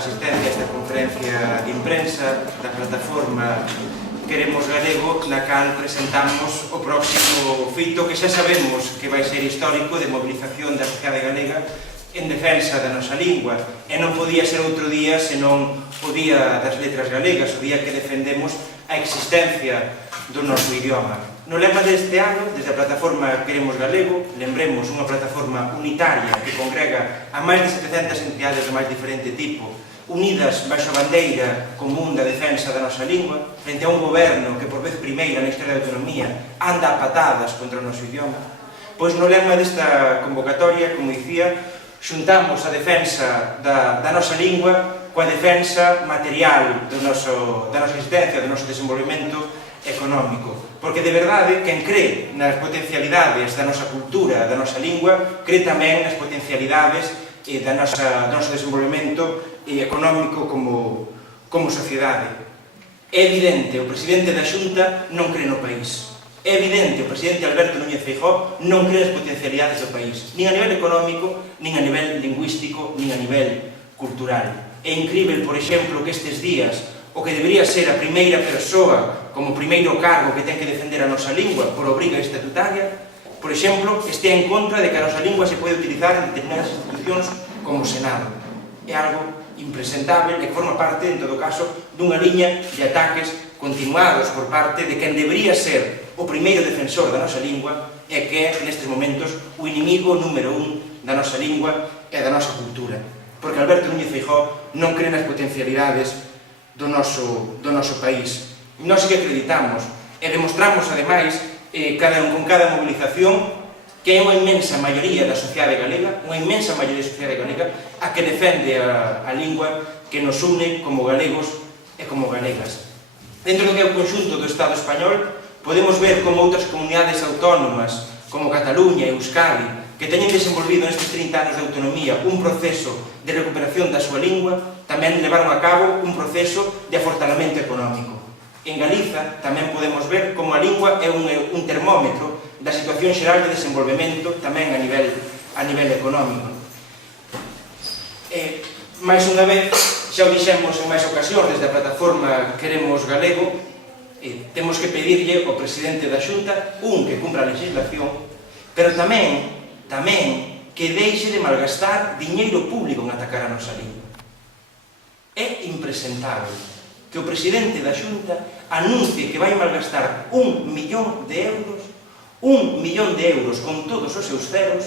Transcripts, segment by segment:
asistencia a esta conferencia de imprensa da plataforma Queremos Galego, na cal presentamos o próximo fito que xa sabemos que vai ser histórico de mobilización da sociedade galega en defensa da nosa lingua. E non podía ser outro día senón o Día das Letras Galegas, o día que defendemos a existencia do noso idioma. No lema deste ano, desde a plataforma Queremos Galego, lembremos unha plataforma unitaria que congrega a máis de 700 entidades de máis diferente tipo, unidas baixo a bandeira común da defensa da nosa lingua, frente a un goberno que por vez primeira na historia da autonomía anda a patadas contra o noso idioma. Pois no lema desta convocatoria, como dicía, xuntamos a defensa da nosa lingua coa defensa material da nosa existencia, do noso desenvolvemento económico, porque de verdade quen cree nas potencialidades da nosa cultura, da nosa lingua, cree tamén nas potencialidades do noso desenvolvemento económico como sociedade. É evidente, o presidente da Xunta non cree no país. É evidente, o presidente Alberto Núñez Feijóo non cree nas potencialidades do país, nin a nivel económico, nin a nivel lingüístico, nin a nivel cultural. É incrível, por exemplo, que estes días o que debería ser a primeira persoa como primeiro cargo que ten que defender a nosa lingua por obriga estatutaria, por exemplo, este en contra de que a nosa lingua se pode utilizar en determinadas institucións como o Senado. É algo impresentable e que forma parte, en todo caso, dunha liña de ataques continuados por parte de quen debería ser o primeiro defensor da nosa lingua e que é, nestes momentos, o inimigo número 1 da nosa lingua e da nosa cultura. Porque Alberto Núñez Feijóo non cree nas potencialidades do noso país. Nós que acreditamos e demostramos, ademais, con cada mobilización, que é unha inmensa maioría da sociedade galega, unha inmensa maioría da sociedade galega, a que defende a lingua que nos une como galegos e como galegas. Dentro do que é o conxunto do Estado español, podemos ver como outras comunidades autónomas, como Cataluña e Euskadi, que teñen desenvolvido nestes 30 anos de autonomía un proceso de recuperación da súa lingua, tamén levaron a cabo un proceso de afortalamento económico. En Galiza tamén podemos ver como a lingua é un termómetro da situación xeral de desenvolvemento tamén a nivel económico. Mais unha vez, xa o dixemos en máis ocasións desde a plataforma Queremos Galego, temos que pedirlle ao presidente da Xunta, que cumpra a legislación, pero tamén que deixe de malgastar diñeiro público en atacar a nosa lingua. É impresentable que o presidente da Xunta anuncie que vai malgastar 1 millón de euros con todos os seus ceros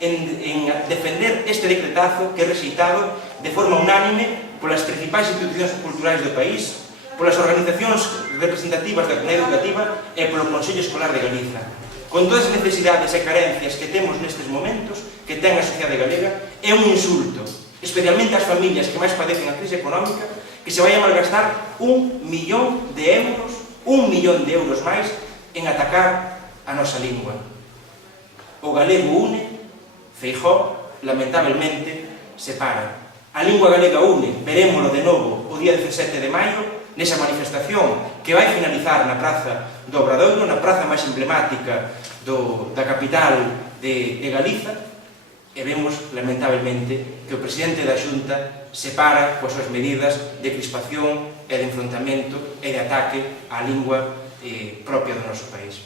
en defender este decretazo que é rexeitado de forma unánime polas principais institucións culturais do país, polas organizacións representativas da comunidade educativa e polo Consello Escolar de Galiza. Con todas as necesidades e carencias que temos nestes momentos, que ten a sociedade galega, é un insulto, especialmente ás familias que máis padecen a crise económica, que se vai a malgastar 1 millón de euros máis en atacar a nosa lingua. O galego une, Feijóo, lamentablemente, separa. A lingua galega une, verémolo de novo o día 17 de maio, nesa manifestación que vai finalizar na Praza do Obradoiro, na praza máis emblemática da capital de Galiza, e vemos, lamentablemente, que o presidente da Xunta separa coas súas medidas de crispación e de enfrontamento e de ataque á lingua propia do noso país.